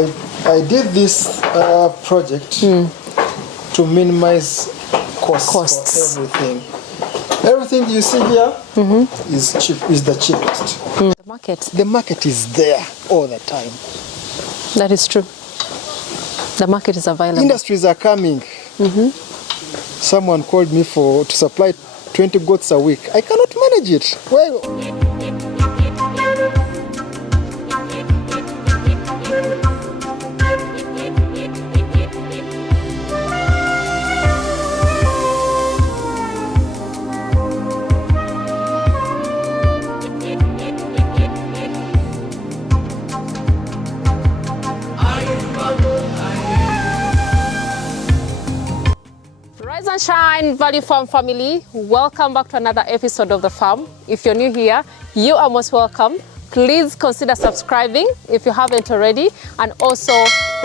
I did this project to minimize costs for everything. Everything you see here is the cheapest. The market is there all the time. That is true. The market is available. Industries are coming. Someone called me to supply 20 goats a week. I cannot manage it. Well, Rise and shine, Valley Farm family. Welcome back to another episode of The Farm. If you're new here, you are most welcome. Please consider subscribing if you haven't already, and also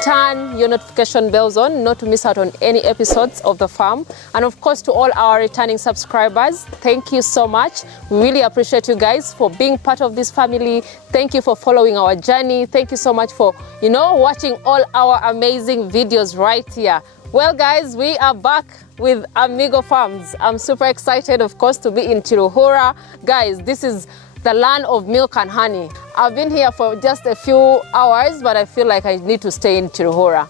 turn your notification bells on not to miss out on any episodes of The Farm. And of course, to all our returning subscribers, thank you so much. We really appreciate you guys for being part of this family. Thank you for following our journey. Thank you so much for, watching all our amazing videos right here. Well, guys, we are back with Amigo Farms. I'm super excited, of course, to be in Chiruhura. Guys, this is the land of milk and honey. I've been here for just a few hours, but I feel like I need to stay in Chiruhura.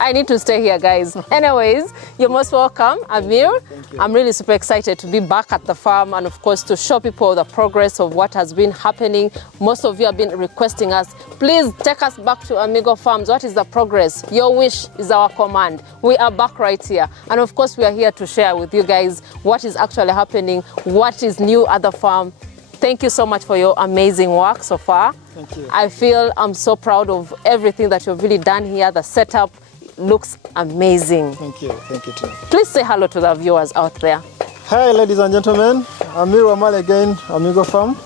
I need to stay here, guys. Anyways, you're most welcome, Amir. I'm really super excited to be back at the farm and, of course, to show people the progress of what has been happening. Most of you have been requesting us, please take us back to Amigo Farms. What is the progress? Your wish is our command. We are back right here. And, of course, we are here to share with you guys what is actually happening, what is new at the farm. Thank you so much for your amazing work so far. Thank you. I feel I'm so proud of everything that you've really done here. The setup looks amazing. Thank you too. Please say hello to the viewers out there. Hi, ladies and gentlemen. Amir Wamal again, Amigo Farm.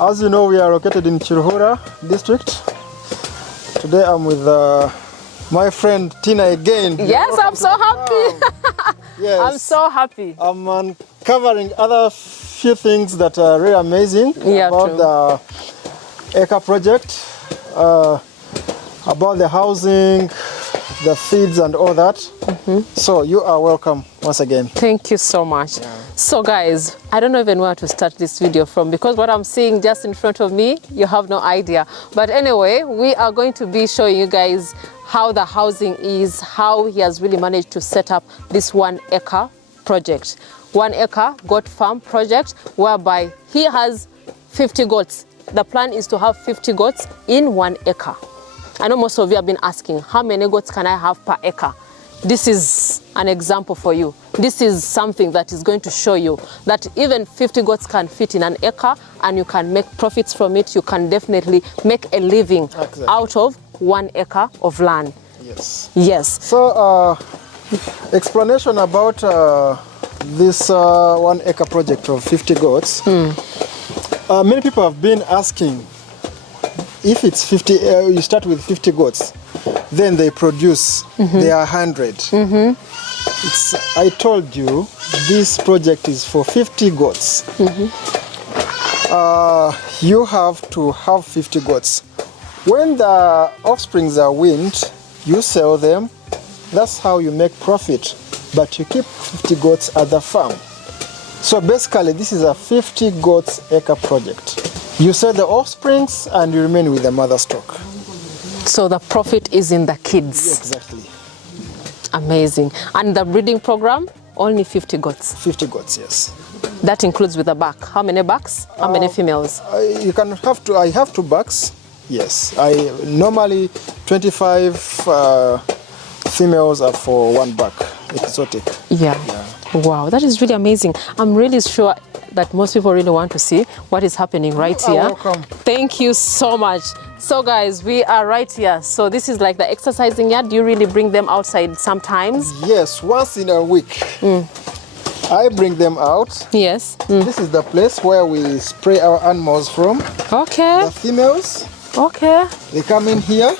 As you know, we are located in Chiruhura district. Today I'm with my friend Tina again. Yes, I'm so happy. Yes. I'm so happy. I'm uncovering other few things that are really amazing about the acre project. About the housing, the feeds and all that. So you are welcome once again. Thank you so much. Yeah. So guys, I don't know even where to start this video from because what I'm seeing just in front of me, you have no idea. But anyway, we are going to be showing you guys how the housing is, how he has really managed to set up this 1 acre project. 1 acre goat farm project whereby he has 50 goats. The plan is to have 50 goats in 1 acre. I know most of you have been asking, how many goats can I have per acre? This is an example for you. This is something that is going to show you that even 50 goats can fit in an acre and you can make profits from it. You can definitely make a living out of 1 acre of land. Yes. Yes. So, explanation about this 1 acre project of 50 goats. Many people have been asking if it's 50, you start with 50 goats, then they produce, they are 100. I told you this project is for 50 goats. You have to have 50 goats. When the offsprings are weaned, you sell them. That's how you make profit. But you keep 50 goats at the farm. So basically, this is a 50 goats acre project. You sell the offsprings and you remain with the mother stock. So the profit is in the kids. Exactly. Amazing. And the breeding program, only 50 goats. 50 goats, yes. That includes with the buck. How many bucks? How many females? I have 2 bucks. Yes. I normally 25 females are for 1 buck. Exotic. Yeah. Wow, that is really amazing. I'm really sure that most people really want to see what is happening right here. Welcome. Thank you so much. So guys, we are right here. So this is like the exercising yard. Do you really bring them outside sometimes? Yes, once in a week. I bring them out. Yes. This is the place where we spray our animals from. Okay. The females. Okay. They come in here.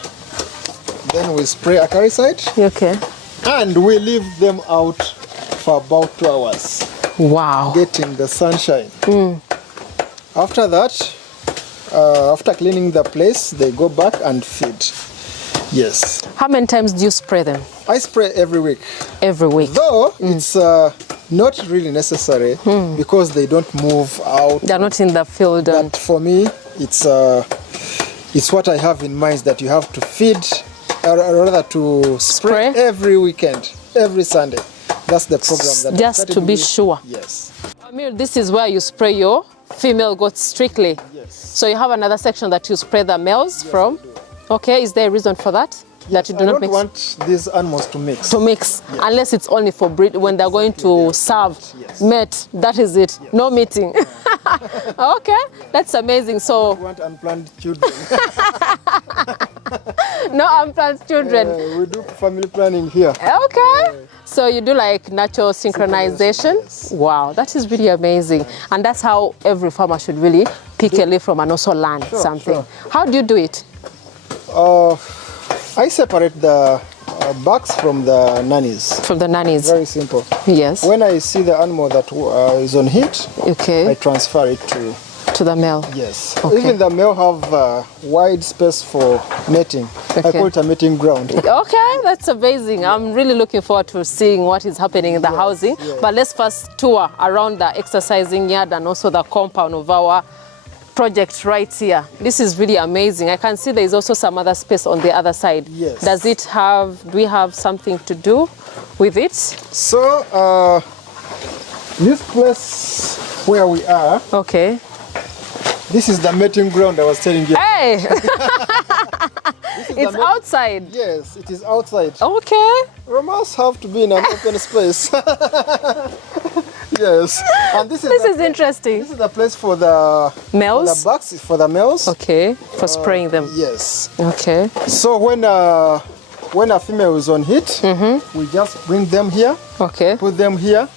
Then we spray acaricide. Okay. And we leave them out for about 2 hours. Wow. Getting the sunshine. After that, after cleaning the place, they go back and feed. Yes. How many times do you spray them? I spray every week. Every week. Though it's not really necessary because they don't move out. They're not in the field. But for me, it's what I have in mind, that you have to feed, or rather to spray every weekend, every Sunday. That's the program. That just to be sure. Yes. Amir, this is where you spray your female goats strictly. Yes. So you have another section that you spray the males from. Okay, is there a reason for that? That you do not mix? I don't want these animals to mix. To mix, unless it's only for breed, when they're going to serve, mate, that is it, no meeting. Okay, that's amazing. So, I want unplanned children. No unplanned children. We do family planning here. Okay, so you do like natural synchronization? Yes. Wow, that is really amazing. And that's how every farmer should really pick a leaf from and also learn something. Sure. How do you do it? I separate the bucks from the nannies. From the nannies? Very simple. Yes. When I see the animal that is on heat, okay, I transfer it to the male. Yes. Okay. Even the male have wide space for mating. Okay. I call it a mating ground. Okay, that's amazing. I'm really looking forward to seeing what is happening in the housing. Yes. But let's first tour around the exercising yard and also the compound of our project right here. This is really amazing. I can see there is also some other space on the other side. Yes. Do we have something to do with it? So, this place where we are, okay, this is the mating ground I was telling you. hey! It's outside. Yes, it is outside. Okay. Romans have to be in an open space. Yes. And this is interesting. This is the place for the males? For the bucks, for the males. Okay, for spraying them. Yes. Okay. So when a female is on heat, we just bring them here, okay, put them here,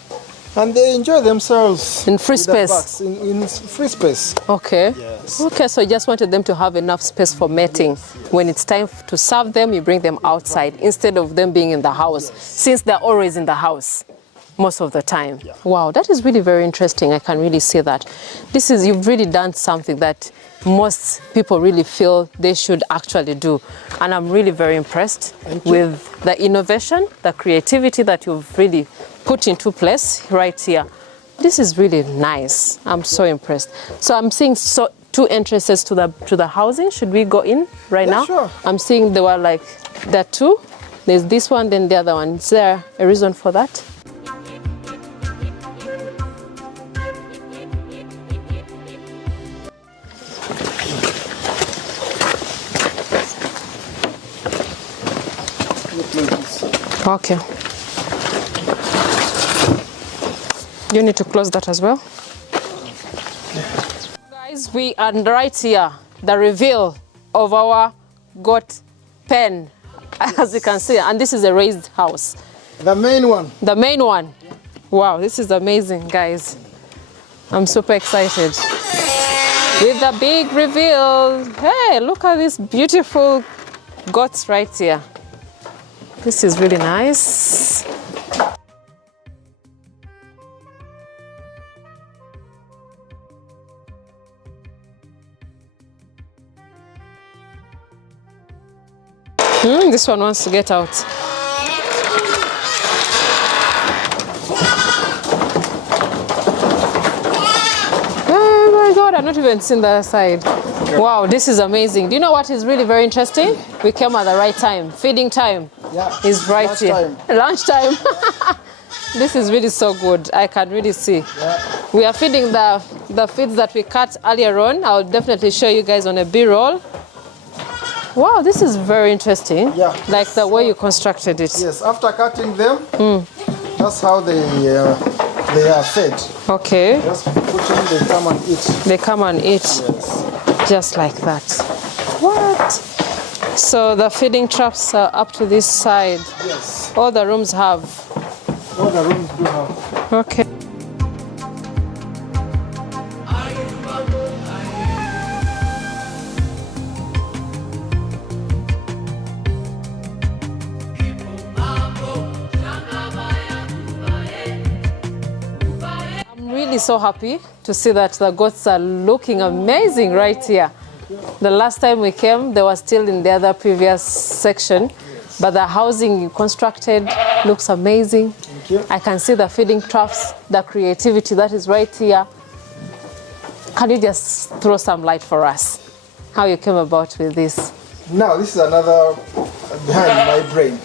and they enjoy themselves in free space. Bucks, in free space. Okay. Yes. Okay, so you just wanted them to have enough space for mating. Yes. When it's time to serve them, you bring them outside instead of them being in the house, since they're always in the house most of the time. Yeah. Wow, that is really very interesting. I can really see that. You've really done something that most people really feel they should actually do. And I'm really very impressed with the innovation, the creativity that you've really put into place right here. This is really nice. I'm so impressed. So I'm seeing two entrances to the housing. Should we go in right now? Sure. I'm seeing there are two. There's this one, then the other one. Is there a reason for that? Okay. You need to close that as well. Guys, we are right here, the reveal of our goat pen, as you can see, and this is a raised house. The main one. The main one. Wow, this is amazing, guys. I'm super excited. With the big reveal. Hey, look at these beautiful goats right here. This is really nice. This one wants to get out. Oh my God, I've not even seen the other side. Wow, this is amazing. Do you know what is really very interesting? We came at the right time. Feeding time is right here. Lunchtime. This is really so good. I can really see. Yeah. We are feeding the feeds that we cut earlier on. I'll definitely show you guys on a B-roll. Wow, this is very interesting. Yeah. Like the way you constructed it. Yes, after cutting them, that's how they are fed. Okay. Just put them, they come and eat. They come and eat. Yes. Just like that. What? So the feeding traps are up to this side. Yes. All the rooms have. All the rooms do have. Okay. I'm really so happy to see that the goats are looking amazing right here. The last time we came, they were still in the other previous section. But the housing you constructed looks amazing. Thank you. I can see the feeding troughs, the creativity that is right here. Can you just throw some light for us? How you came about with this? Now, this is another behind my brain.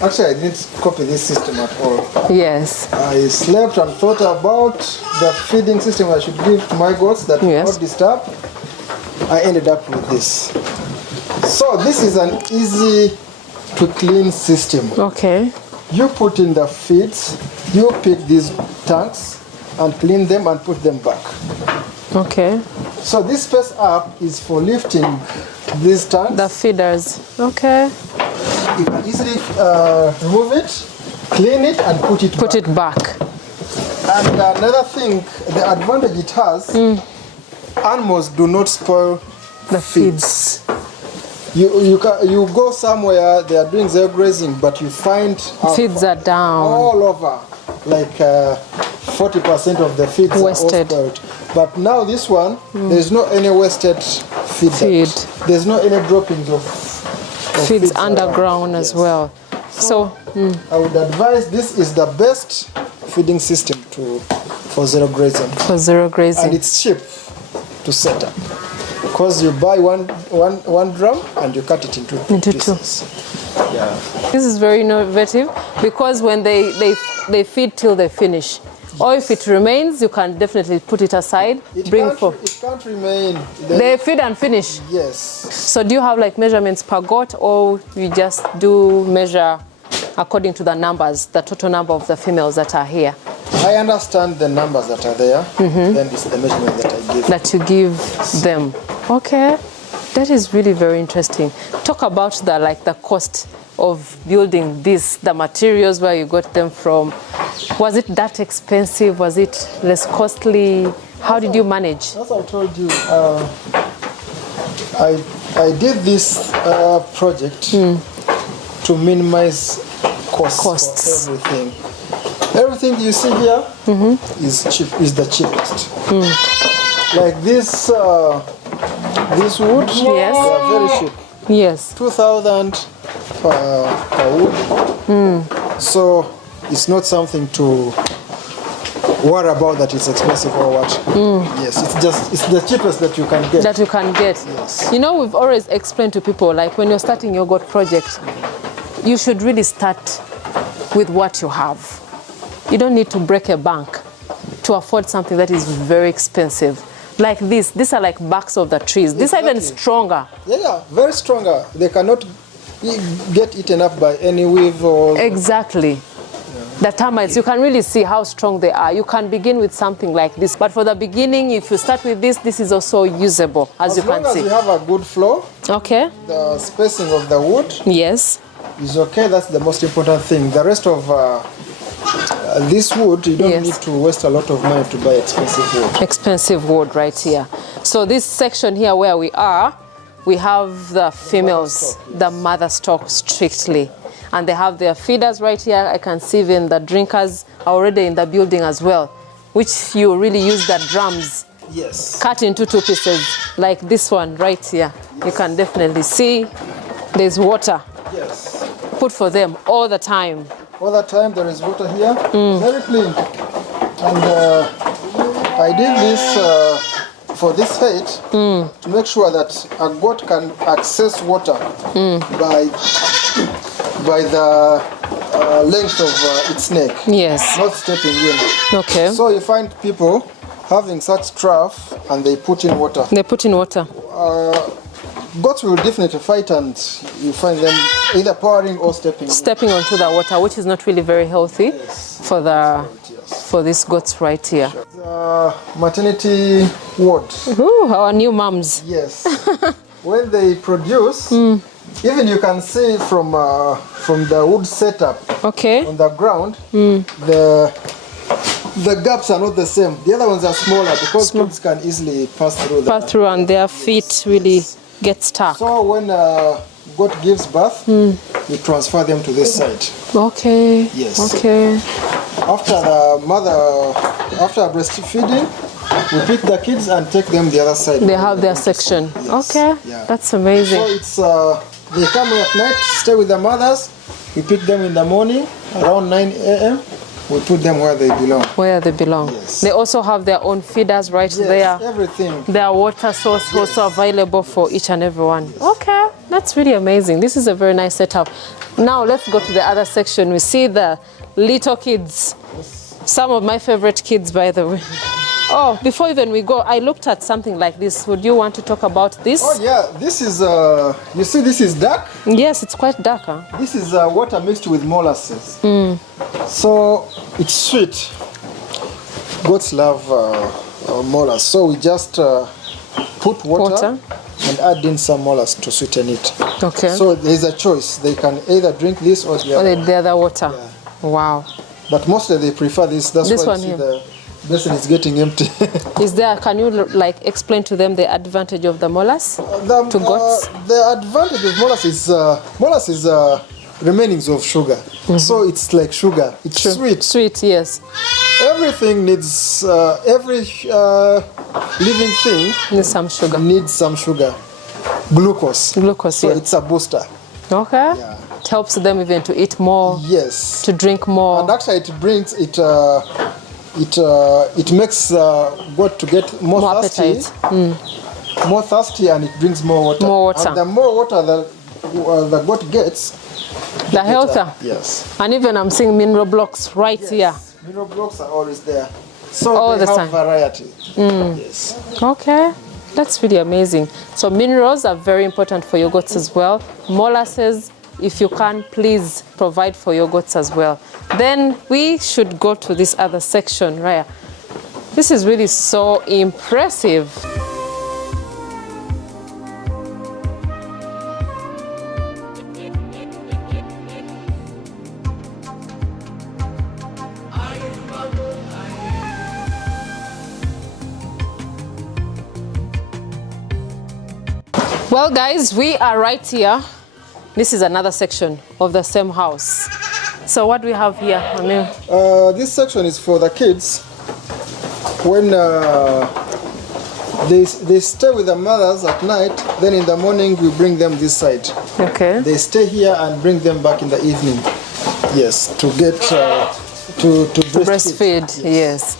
I didn't copy this system at all. Yes. I slept and thought about the feeding system I should give to my goats that will not disturb. I ended up with this. So this is an easy to clean system. Okay. You put in the feeds, you pick these tanks and clean them and put them back. Okay. So this space up is for lifting these tanks. The feeders. Okay. You can easily remove it, clean it and put it back. And another thing, the advantage it has, animals do not spoil the feeds. You go somewhere, they are doing zero grazing, but you find feeds are down all over, like 40% of the feeds wasted. are all spoiled. But now this one, there is no any wasted feed. There's no any droppings of feeds underground as well. So I would advise this is the best feeding system for zero grazing. For zero grazing. And it's cheap to set up. Because you buy one drum and you cut it into pieces. Yeah. This is very innovative because when they feed till they finish. Or if it remains, you can definitely put it aside. It can't remain. They feed and finish? Yes. So do you have like measurements per goat, or you just do measure according to the numbers, the total number of the females that are here? I understand the numbers that are there, then it's the measurement that I give. That you give them. Okay. That is really very interesting. Talk about the cost of building this, the materials, where you got them from. Was it that expensive? Was it less costly? How did you manage? As I told you, I did this project to minimize costs for everything. Everything you see here is the cheapest. Like this wood, they are very cheap. Yes. 2,000 per wood. So it's not something to worry about that it's expensive or what. Yes, it's the cheapest that you can get. That you can get. Yes. You know, we've always explained to people, like when you're starting your goat project, you should really start with what you have. You don't need to break a bank to afford something that is very expensive. Like this, these are like barks of the trees. These are even stronger. Yeah, very stronger. They cannot get eaten up by any weave or... Exactly. The termites, you can really see how strong they are. You can begin with something like this. But for the beginning, if you start with this, this is also usable, as you can see. As long as you have a good flow, okay, the spacing of the wood yes, is okay. That's the most important thing. The rest of this wood, you don't need to waste a lot of money to buy expensive wood. Expensive wood right here. So this section here where we are, we have the females, the mother stock strictly. And they have their feeders right here. I can see even the drinkers are already in the building as well, which you really use the drums. Yes. Cut into 2 pieces, like this one right here. Yes. You can definitely see there's water. Yes. Put for them all the time. All the time there is water here, very clean. And I did this for this height to make sure that a goat can access water by the length of its neck. Yes. Not stepping in. Okay. So you find people having such trough and they put in water. They put in water. Goats will definitely fight and you find them either pouring or stepping. Stepping onto the water, which is not really very healthy for the for these goats right here. The maternity ward. Ooh, our new mums. Yes. When they produce, even you can see from the wood setup on the ground, the gaps are not the same. The other ones are smaller because kids can easily pass through. And their feet really get stuck. So when a goat gives birth, you transfer them to this side. Okay. Yes. Okay. After breastfeeding, we pick the kids and take them the other side. They have their section. Yes. Okay, Yeah. that's amazing. So it's they come at night, stay with the mothers. We pick them in the morning around 9 a.m. We put them where they belong. Where they belong. Yes. They also have their own feeders right Yes, there. everything. Their water source also available for each and every one. Yes. Okay, that's really amazing. This is a very nice setup. Now let's go to the other section. We see the little kids. Some of my favorite kids, by the way. Oh, before even we go, I looked at something like this. Would you want to talk about this? Oh yeah, this is, you see this is duck? Yes, it's quite dark, huh? This is water mixed with molasses. So it's sweet. Goats love molasses. So we just put water and add in some molasses to sweeten it. Okay. So there's a choice. They can either drink this or the other. The other water. Yeah. Wow. But mostly they prefer this. That's This why one you see here. the basin is getting empty. Is there, can you like explain to them the advantage of the molasses to goats? The advantage of molasses is remainings of sugar. So it's like sugar. It's sweet. Sweet, yes. Everything needs, every living thing Need some sugar. needs some sugar. Glucose. Glucose, So yeah. it's a booster. Okay. Yeah. It helps them even to eat more, Yes. to drink more. And actually it brings, it makes goat to get more thirsty. appetite. More thirsty, and it brings more water. More water. And the more water the goat gets, The healthier. yes. And even I'm seeing mineral blocks right here. Mineral blocks are always there. So All they the have time. variety. Yes. Okay. That's really amazing. So minerals are very important for your goats as well. Molasses, if you can, please provide for your goats as well. Then we should go to this other section, right? This is really so impressive. Well, guys, we are right here. This is another section of the same house. So what do we have here? I mean, This section is for the kids. When they stay with the mothers at night, then in the morning we bring them this side. okay. They stay here and bring them back in the evening. Yes, to get to Breastfeed, yes.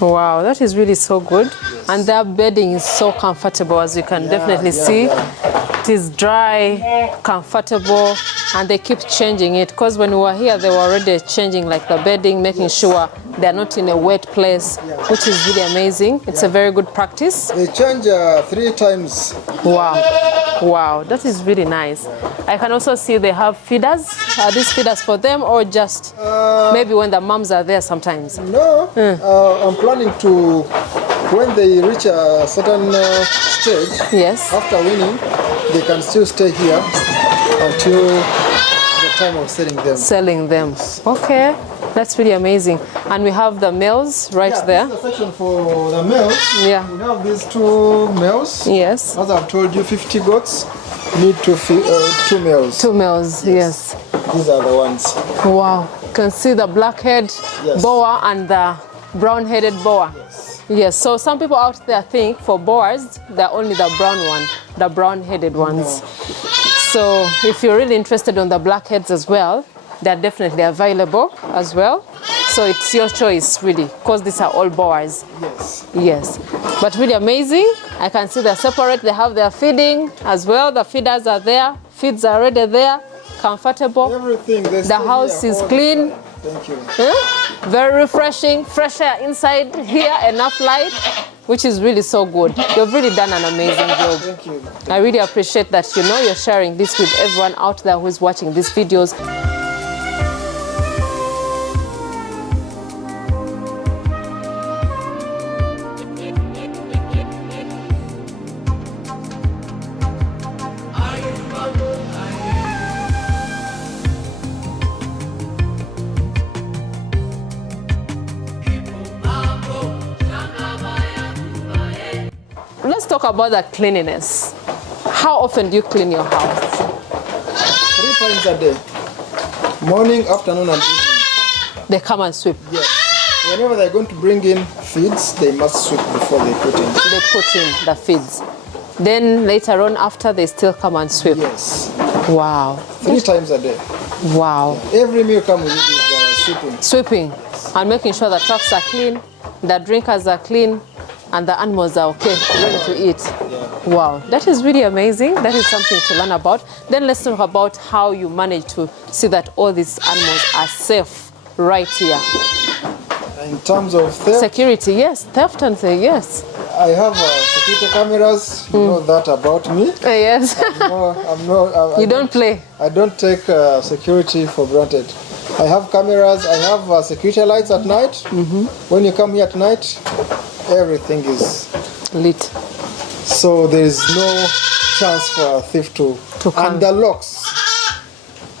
Wow, that is really so good. And their bedding is so comfortable, as you can definitely see. It is dry, comfortable, and they keep changing it. Because when we were here, they were already changing like the bedding, making sure they're not in a wet place, which is really amazing. It's a very good practice. They change 3 times. Wow, wow, that is really nice. I can also see they have feeders. Are these feeders for them or just maybe when the moms are there sometimes? No, I'm planning to, when they reach a certain stage, Yes. after weaning, they can still stay here until the time of selling them. Selling them. Okay, that's really amazing. And we have the males right there. This is the section for the males. Yeah. We have these 2 males. Yes. As I've told you, 50 goats need 2 males. 2 males, yes. These are the ones. Wow. You can see the black-headed Yes. boa and the brown-headed boa. Yes, so some people out there think for boas, they're only the brown one, the brown-headed ones. So if you're really interested in the blackheads as well, they're definitely available as well. So it's your choice, really, because these are all boas. Yes. Yes, but really amazing. I can see they're separate. They have their feeding as well. The feeders are there. Feeds are already there. Comfortable. Everything. They stay house here is all clean. the time. Thank you. Very refreshing. Fresh air inside here. Enough light, which is really so good. You've really done an amazing job. Thank you. I really appreciate that you're sharing this with everyone out there who is watching these videos. Let's talk about the cleanliness. How often do you clean your house? 3 times a day. Morning, afternoon, and evening. They come and sweep. Yes. Whenever they're going to bring in feeds, they must sweep before they put in. They put in the feeds. Then later on, after, they still come and sweep. Yes. Wow. 3 times a day. Wow. Every meal comes with sweeping. Sweeping and making sure the traps are clean, the drinkers are clean, and the animals are okay, ready to eat. Yeah. Wow, that is really amazing. That is something to learn about. Then let's talk about how you manage to see that all these animals are safe right here. In terms of theft, Security, yes. Theft and yes. I have security cameras. You know that about me. Yes. You don't play. I don't take security for granted. I have cameras. I have security lights at night. When you come here at night, everything is lit. So there is no chance for a thief to come. And the locks.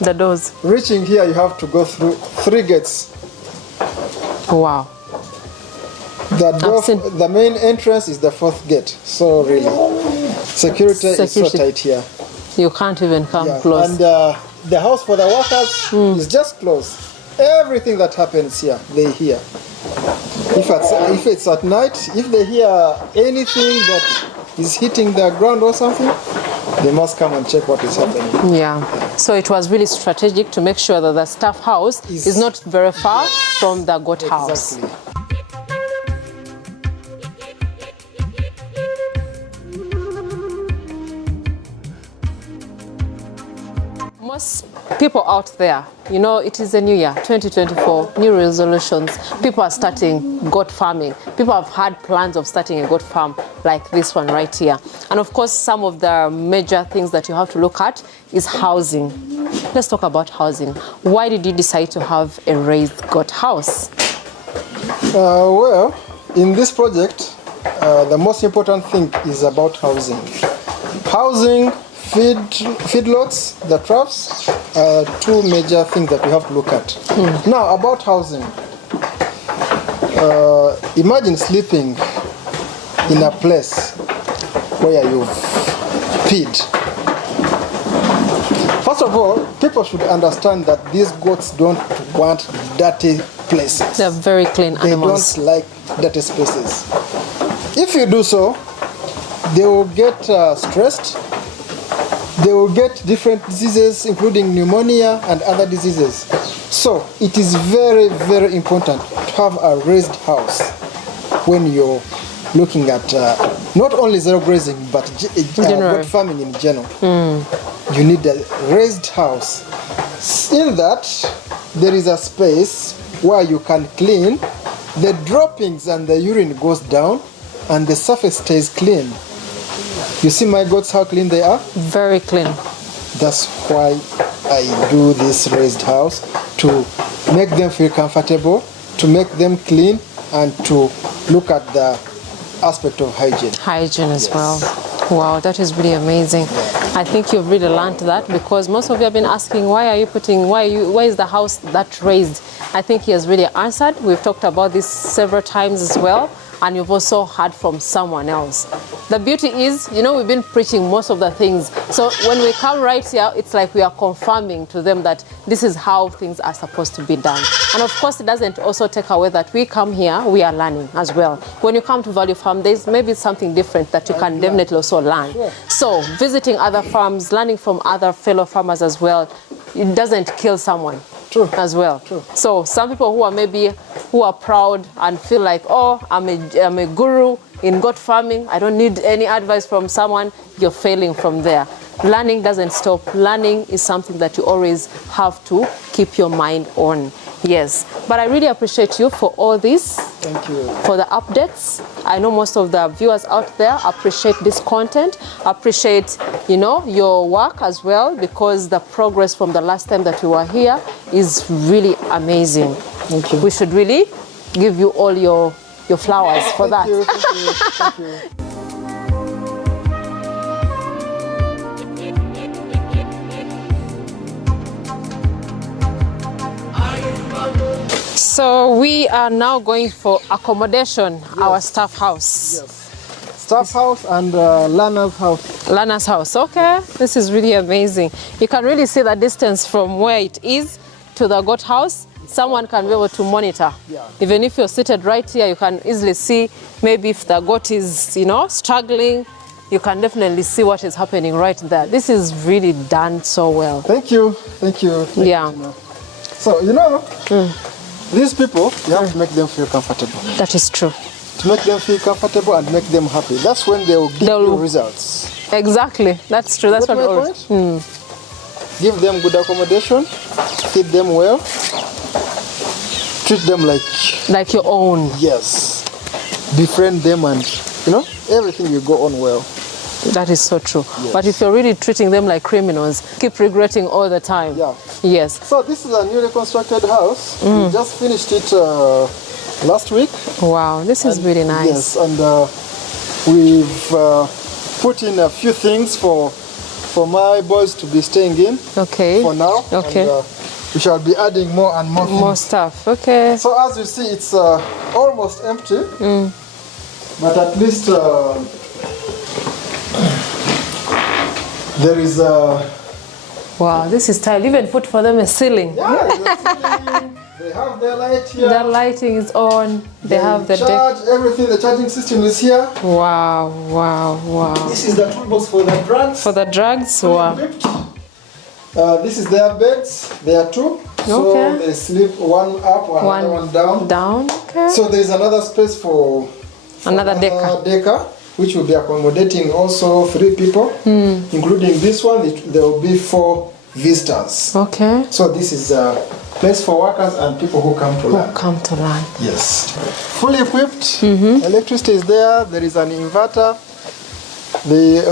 The doors. Reaching here, you have to go through 3 gates. Wow. The main entrance is the 4th gate. So really, security is so tight here. You can't even come close. And the house for the workers is just closed. Everything that happens here, they hear. If it's at night, if they hear anything that is hitting the ground or something, they must come and check what is happening. Yeah. So it was really strategic to make sure that the staff house is not very far from the goat house. Exactly. Most people out there, you know, it is a new year, 2024, new resolutions. People are starting goat farming. People have had plans of starting a goat farm like this one right here. And of course, some of the major things that you have to look at is housing. Let's talk about housing. Why did you decide to have a raised goat house? Well, in this project, the most important thing is about housing. Housing, feedlots, the traps, 2 major things that we have to look at. Now, about housing. Imagine sleeping in a place where you've peed. First of all, people should understand that these goats don't want dirty places. They're very clean animals. They don't like dirty spaces. If you do so, they will get stressed. They will get different diseases, including pneumonia and other diseases. So it is very, very important to have a raised house when you're looking at not only zero grazing, but goat farming in general. You need a raised house. In that, there is a space where you can clean. The droppings and the urine goes down, and the surface stays clean. You see my goats, how clean they are? Very clean. That's why I do this raised house, to make them feel comfortable, to make them clean, and to look at the aspect of hygiene. Hygiene as well. Wow, that is really amazing. I think you've really learned that, because most of you have been asking, why is the house that raised? I think he has really answered. We've talked about this several times as well. And you've also heard from someone else. The beauty is, you know, we've been preaching most of the things. So when we come right here, it's like we are confirming to them that this is how things are supposed to be done. And of course, it doesn't also take away that we come here, we are learning as well. When you come to Value Farm, there's maybe something different that you can definitely also learn. Sure. So visiting other farms, learning from other fellow farmers as well, it doesn't kill someone. True. As well. True. So some people who are proud and feel like, oh, I'm a guru in goat farming, I don't need any advice from someone, you're failing from there. Learning doesn't stop. Learning is something that you always have to keep your mind on. Yes, but I really appreciate you for all this. Thank you. For the updates. I know most of the viewers out there appreciate this content, appreciate, you know, your work as well, because the progress from the last time that you were here is really amazing. Thank you. We should really give you all your flowers for that. Thank you. Thank you. So we are now going for accommodation, yes. Our staff house. Yes. Staff house and learner's house. Learner's house, okay. This is really amazing. You can really see the distance from where it is to the goat house. someone can be able to monitor. Yeah. Even if you're seated right here, you can easily see maybe if the goat is, struggling, you can definitely see what is happening right there. This is really done so well. Thank you. Thank you. Yeah. So, these people, you have to make them feel comfortable. That is true. To make them feel comfortable and make them happy. That's when they will give you results. Exactly. That's true. That's what my point? Give them good accommodation, feed them well, treat them like your own. Yes. Befriend them and, everything will go on well. That is so true. Yes. But if you're really treating them like criminals, keep regretting all the time. Yeah. Yes. So this is a newly constructed house. We just finished it last week. Wow, this is really nice. Yes, and we've put in a few things for my boys to be staying in. Okay. For now. Okay. And, we shall be adding more and more things. More stuff. Okay. So as you see, it's almost empty. But at least there is a... Wow, this is style. Even put for them a ceiling. Yeah, ceiling. They have their light here. The lighting is on. They have the charge, everything. The charging system is here. Wow, wow, wow. This is the toolbox for the drugs. For the drugs? Wow. This is their beds. There are two. So Okay. they sleep one up, one down. Down, okay. So there is another space for Another decker. Which will be accommodating also 3 people, including this one. There will be 4 visitors. Okay. So this is a place for workers and people who come to learn. Come to learn. Yes. Fully equipped. Electricity is there. There is an inverter.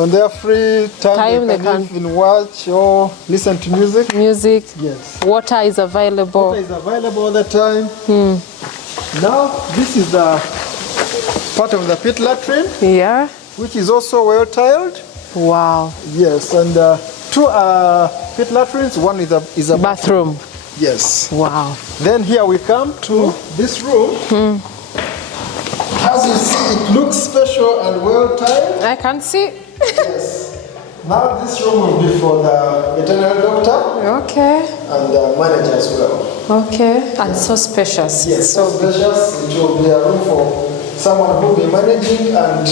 On their free time they can even watch or listen to music. Music. Yes. Water is available. Water is available all the time. Now this is the part of the pit latrine. Yeah. Which is also well tiled. Wow. Yes, and 2 pit latrines. One is a bathroom. Yes. Wow. Then here we come to this room. As you see, it looks special and well tiled. I can see. Yes. Now this room will be for the veterinary doctor. Okay. And the manager as well. Okay. And so spacious. Yes, so spacious. It will be a room for someone who will be managing and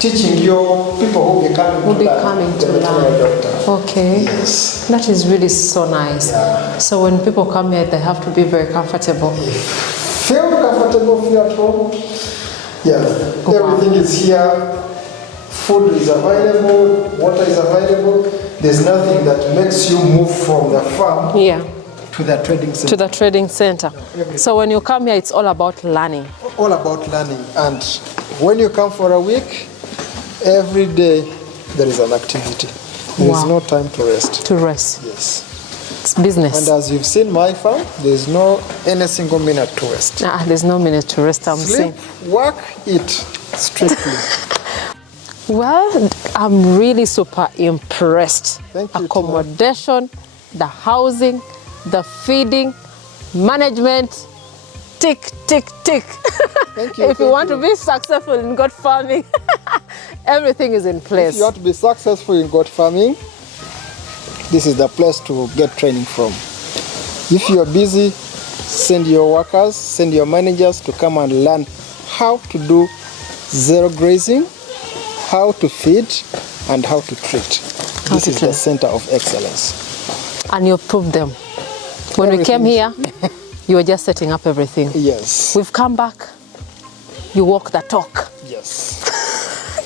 teaching your people who will be coming to learn. Okay. Yes. That is really so nice. Yeah. So when people come here, they have to be very comfortable. Feel comfortable, feel at home. Yeah. Everything is here. Food is available. Water is available. There's nothing that makes you move from the farm to the trading center. To the trading center. So when you come here, it's all about learning. All about learning. And when you come for a week, every day there is an activity. There is no time to rest. To rest. Yes. It's business. And as you've seen my farm, there's no any single minute to rest. There's no minute to rest, I'm Sleep, saying. work, eat, strictly. Well, I'm really super impressed. Thank you. Accommodation, the housing, the feeding, management, tick, tick, tick. Thank you. If you want to be successful in goat farming, everything is in place. If you want to be successful in goat farming, this is the place to get training from. If you are busy, send your workers, send your managers to come and learn how to do zero grazing, how to feed, and how to treat. This is the center of excellence. And you proved them. When we came here, you were just setting up everything. Yes. We've come back, you walk the talk. Yes.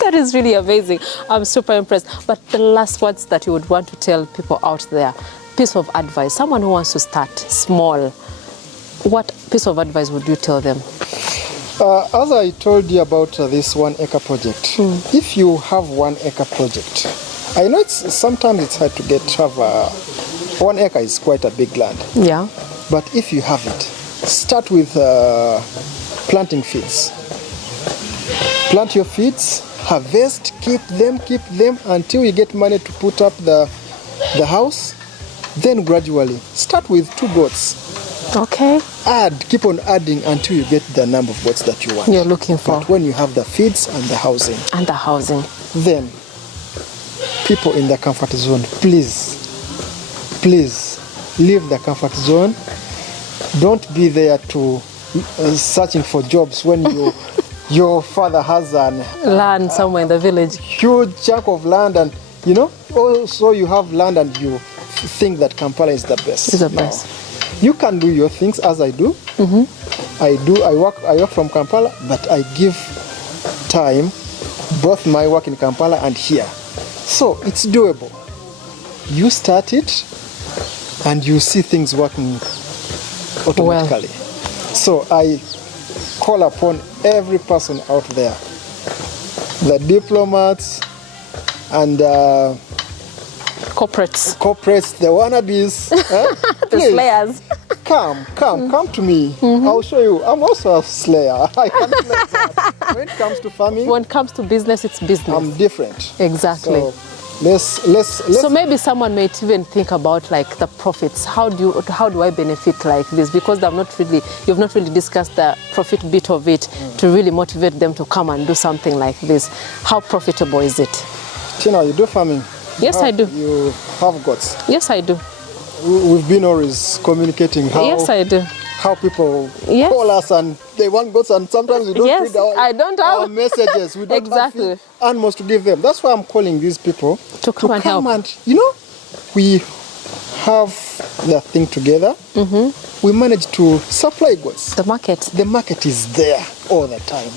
That is really amazing. I'm super impressed. But the last words that you would want to tell people out there, piece of advice, someone who wants to start small, what piece of advice would you tell them? As I told you about this 1 acre project, if you have 1 acre project, I know sometimes it's hard to have 1 acre is quite a big land. Yeah. But if you have it, start with planting feeds. Plant your feeds, harvest, keep them until you get money to put up the house. Then gradually start with 2 goats. Okay. Keep on adding until you get the number of goats that you want. You're looking for. But when you have the feeds and the housing. Then people in the comfort zone, please leave the comfort zone. Don't be there to searching for jobs when your father has land somewhere in the village. Huge chunk of land, and you know, also you have land and you think that Kampala is the best. It's the best. You can do your things as I do. I work from Kampala, but I give time, both my work in Kampala and here. So it's doable. You start it and you see things working automatically. So I call upon every person out there, the diplomats and corporates, the wannabes, the slayers. Come to me. I'll show you. I'm also a slayer. I can't slay that. When it comes to farming, when it comes to business, it's business. I'm different. Exactly. So let's. So maybe someone may even think about like the profits. How do I benefit like this? Because you've not really discussed the profit bit of it to really motivate them to come and do something like this. How profitable is it? Tina, you do farming? Yes, I do. You have goats? Yes, I do. We've been always communicating how. Yes, I do. How people call us and they want goats, and sometimes we don't read our messages. We don't have animals to give them. That's why I'm calling these people to come and help. And you know, we have the thing together. We manage to supply goods. The market is there all the time.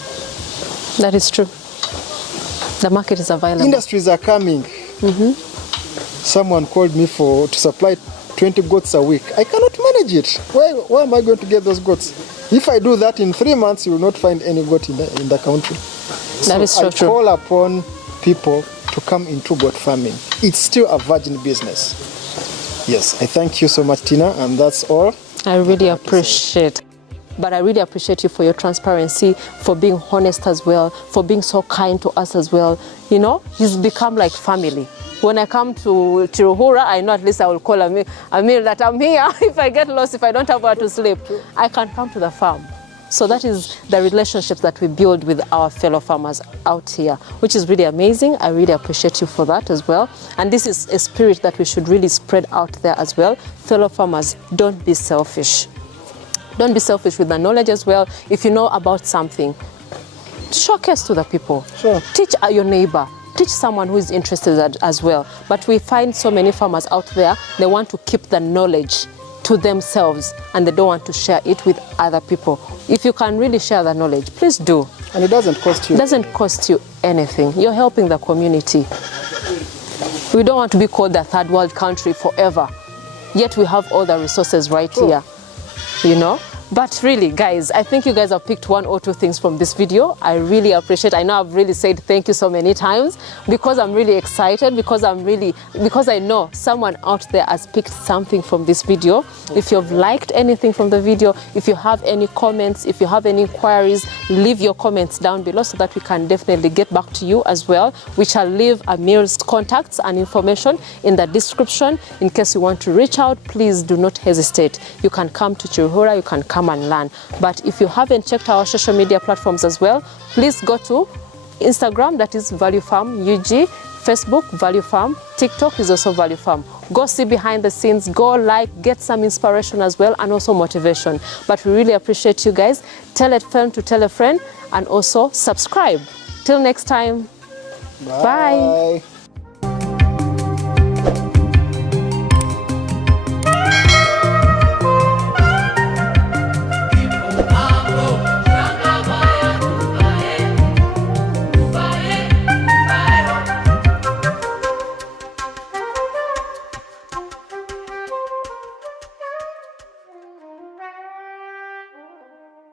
That is true. The market is available. Industries are coming. Someone called me to supply 20 goats a week. I cannot manage it. Where am I going to get those goats? If I do that in 3 months, you will not find any goat in the country. That is so true. I call upon people to come into goat farming. It's still a virgin business. Yes, I thank you so much, Tina, and that's all. I really appreciate. But I really appreciate you for your transparency, for being honest as well, for being so kind to us as well. You know, he's become like family. When I come to Chiruhura, I know at least I will call Amir that I'm here. If I get lost, if I don't have where to sleep, I can come to the farm. So that is the relationships that we build with our fellow farmers out here, which is really amazing. I really appreciate you for that as well. And this is a spirit that we should really spread out there as well. Fellow farmers, don't be selfish. Don't be selfish with the knowledge as well. If you know about something, showcase to the people. Sure. Teach your neighbor. Teach someone who is interested as well. But we find so many farmers out there, they want to keep the knowledge to themselves and they don't want to share it with other people. If you can really share the knowledge, please do. And it doesn't cost you. It doesn't cost you anything. You're helping the community. We don't want to be called the third world country forever. Yet we have all the resources right here, you know? But really, guys, I think you guys have picked 1 or 2 things from this video. I really appreciate it. I know I've really said thank you so many times because I'm really excited, because I know someone out there has picked something from this video. If you've liked anything from the video, if you have any comments, if you have any inquiries, leave your comments down below so that we can definitely get back to you as well. We shall leave Amir's contacts and information in the description. In case you want to reach out, please do not hesitate. You can come to Chiruhura, you can come and learn. But if you haven't checked our social media platforms as well, please go to Instagram, that is Value Farm UG, Facebook Value Farm, TikTok is also Value Farm. Go see behind the scenes, go like, get some inspiration as well, and also motivation. But we really appreciate you guys. Tell a friend to tell a friend, and also subscribe. Till next time. Bye.